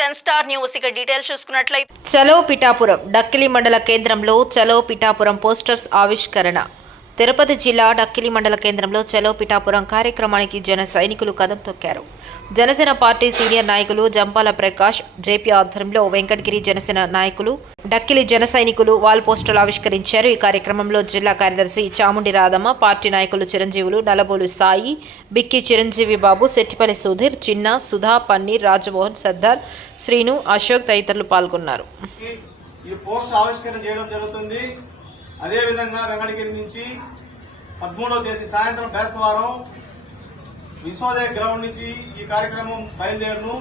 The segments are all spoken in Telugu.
10 Star News ఇక డీటెయిల్స్ చూసుకున్నట్లయితే చలో పిఠాపురం డక్కిలి మండల కేంద్రంలో చలో పిఠాపురం పోస్టర్స్ ఆవిష్కరణ. తిరుపతి జిల్లా డక్కిలి మండల కేంద్రంలో చలో పిఠాపురం కార్యక్రమానికి జన సైనికులు కదం తొక్కారు. జనసేన పార్టీ సీనియర్ నాయకులు జంపాల ప్రకాష్ జేపీ ఆధ్వర్యంలో వెంకటగిరి జనసేన నాయకులు డక్కిలి జన సైనికులు వాల్ పోస్టర్లు ఆవిష్కరించారు. ఈ కార్యక్రమంలో జిల్లా కార్యదర్శి చాముండి రాధమ్మ, పార్టీ నాయకులు చిరంజీవులు నలబోలు సాయి, బిక్కి చిరంజీవి బాబు, సెట్టిపల్లి సుధీర్, చిన్న, సుధా, పన్నీర్, రాజమోహన్, సర్దార్, శ్రీను, అశోక్ తదితరులు పాల్గొన్నారు. అదేవిధంగా వెంకటగిరి నుంచి 13వ తేదీ సాయంత్రం బేస్తవారం విశ్వోదయ గ్రౌండ్ నుంచి ఈ కార్యక్రమం బయలుదేరును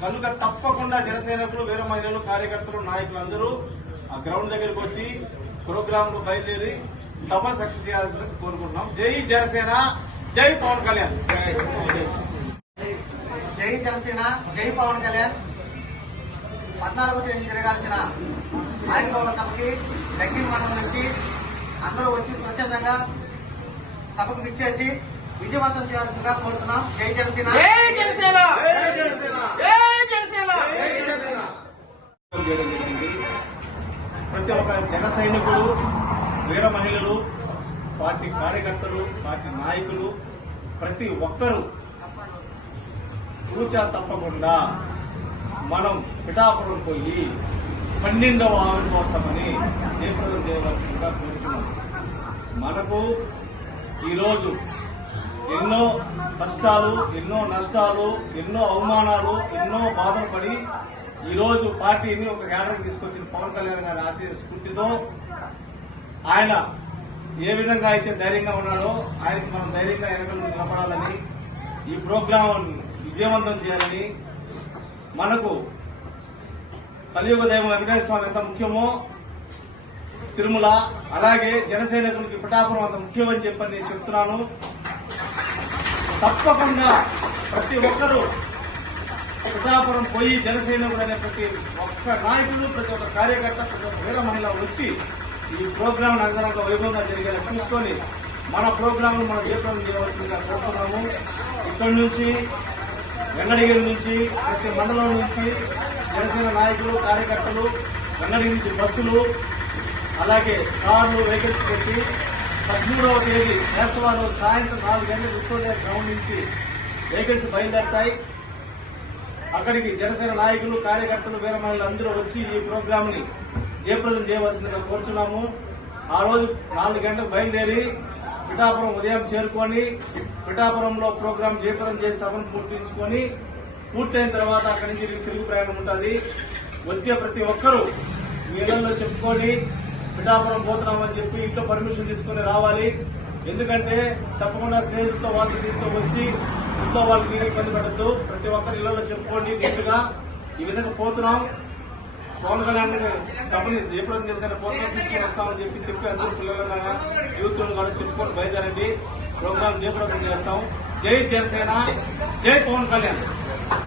కనుక తప్పకుండా జనసేనకులు, వీర మహిళలు, కార్యకర్తలు, నాయకులు అందరూ ఆ గ్రౌండ్ దగ్గరకు వచ్చి ప్రోగ్రామ్ లో బయలుదేరి సభ సక్సెస్ చేయాల్సింది కోరుకుంటున్నాం. జై జనసేన, జై పవన్ కళ్యాణ్. జై జనసేన, జై పవన్ కళ్యాణ్. 14వ తేదీ జరగాల్సిన ఆవిర్భావ సభకి డక్కిలి మండలం నుంచి అందరూ వచ్చి స్వచ్ఛందంగా సభకు విచ్చేసి విజయవంతం చేయాల్సిందిగా కోరుతున్నాం. జై జనసేన, జై జనసేన, జై జనసేన, జై జనసేన, జై జనసేన. ప్రతి ఒక్క జన సైనికులు, వీర మహిళలు, పార్టీ కార్యకర్తలు, పార్టీ నాయకులు ప్రతి ఒక్కరూ కూచా తప్పకుండా మనం పిఠాపురం పోయి 12వ ఆవిర్భావసభని జయప్రదం చేయవలసిందిగా కోరుతున్నాం. మనకు ఈరోజు ఎన్నో కష్టాలు, ఎన్నో నష్టాలు, ఎన్నో అవమానాలు, ఎన్నో బాధలు పడి ఈరోజు పార్టీని ఒక కేడర్కి తీసుకొచ్చిన పవన్ కళ్యాణ్ గారి ఆశయ స్ఫూర్తితో ఆయన ఏ విధంగా అయితే ధైర్యంగా ఉన్నాడో ఆయనకి మనం ధైర్యంగా ఎన్నికలు నిలబడాలని, ఈ ప్రోగ్రాం విజయవంతం చేయాలని, మనకు కలియుగ దైవం వెంకటేశ్వర స్వామి ఎంత ముఖ్యమో తిరుమల, అలాగే జనసైనికులకి పిఠాపురం అంత ముఖ్యమని చెప్పని నేను చెప్తున్నాను. తప్పకుండా ప్రతి ఒక్కరూ పిఠాపురం పోయి జనసైనికులు అనే ప్రతి ఒక్క నాయకులు, ప్రతి ఒక్క కార్యకర్త, ప్రతి ఒక్క వీర మహిళ వచ్చి ఈ ప్రోగ్రాం అంగరంగ వైభవంగా జరిగేలా చూసుకొని మన ప్రోగ్రాంను మనం జయప్రదం చేయవలసిందిగా కోరుతున్నాము. ఇక్కడి నుంచి వెంకటగిరి నుంచి ప్రతి మండలం నుంచి జనసేన నాయకులు, కార్యకర్తలు వెంకటగిరి నుంచి బస్సులు, అలాగే కార్లు, వెహికల్స్ పెట్టి 13వ తేదీ బేస్తవారం సాయంత్రం 4 గంటలకు విశ్వోదయ గ్రౌండ్ నుంచి వెహికల్స్ బయలుదేరతాయి. అక్కడికి జనసేన నాయకులు, కార్యకర్తలు, వీర మహిళలు అందరూ వచ్చి ఈ ప్రోగ్రామ్ ని జయప్రదం చేయవలసిందిగా కోరుచున్నాము. ఆ రోజు 4 గంటలకు బయలుదేరి పిఠాపురం ఉదయం చేరుకొని పిఠాపురంలో ప్రోగ్రాం జయప్రదం చేసి సభను పూర్తించుకొని పూర్తయిన తర్వాత అక్కడి నుంచి తిరుగు ప్రయాణం ఉంటుంది. వచ్చే ప్రతి ఒక్కరూ మీ ఇళ్లలో చెప్పుకొని పిఠాపురం పోతున్నామని చెప్పి ఇంట్లో పర్మిషన్ తీసుకుని రావాలి. ఎందుకంటే చెప్పకుండా స్నేహితులతో వాట్సాప్తో వచ్చి ఇంట్లో వాళ్ళకి ఇబ్బంది పెట్టద్దు. ప్రతి ఒక్కరు ఇళ్లలో చెప్పుకోండి నీట్గా ఈ విధంగా పోతున్నాం, పవన్ కళ్యాణ్ సభని జయప్రదం చేసిన పోతున్నాం, తీసుకుని వస్తామని చెప్పి అందరూ పిల్లలు, యూత్ కూడా చెప్పుకొని బయలుదేరండి. ప్రోగ్రాం జయప్రదం చేస్తాం. జై జనసేన, జై పవన్ కళ్యాణ్.